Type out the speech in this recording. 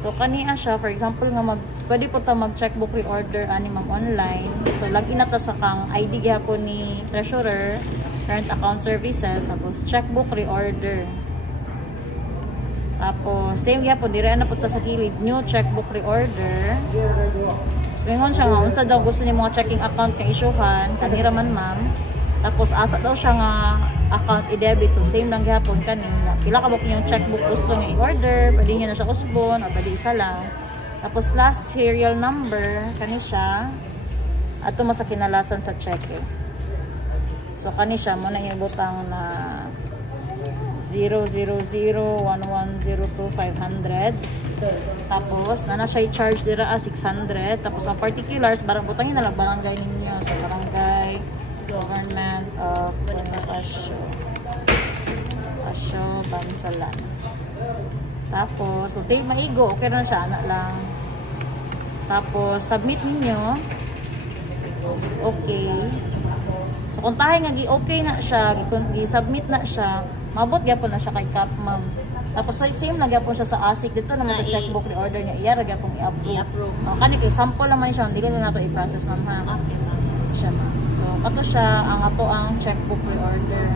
So kaniya siya, for example nga pwede po ta mag checkbook reorder ani ma'am online. So lagi na ta sa kang ID gyapon ni treasurer, current account services, tapos checkbook reorder. Tapos same gyapon dire na po ta sa kilid, new checkbook reorder. So ingon siya nga unsa daw gusto ni mga checking account kay isyuhan kanira man ma'am. Tapos asa daw siya nga account i-debit. So same lang gyapon kanin. Pila ka ba yung checkbook gusto nga i-order, pwede niyo na siya usbon o pwede isa lang. Tapos last serial number kani siya ato sa kinalasan sa cheque. So kani siya mo na yung butang na 0001102,500. Tapos nana siya i-charge dira 600. Tapos ang particulars barang butangin na lang barangay ninyo. So barangay Government of Bonifacio Bansalan. Tapos kung tayo maigo okay na siya, anak lang. Tapos submit ninyo. Okay. So kung tayo nga okay na siya, gi-submit na siya, mabot gyapon na siya kay Cap ma'am. Tapos same na gyapon siya sa ASIC dito naman sa checkbook reorder niya, iya ra gyapon i-approve. Kani kay sample naman siya, dili na nato i-process ma'am ha. Okay ma'am. Siya ma'am. So kato siya ang ato ang checkbook reorder.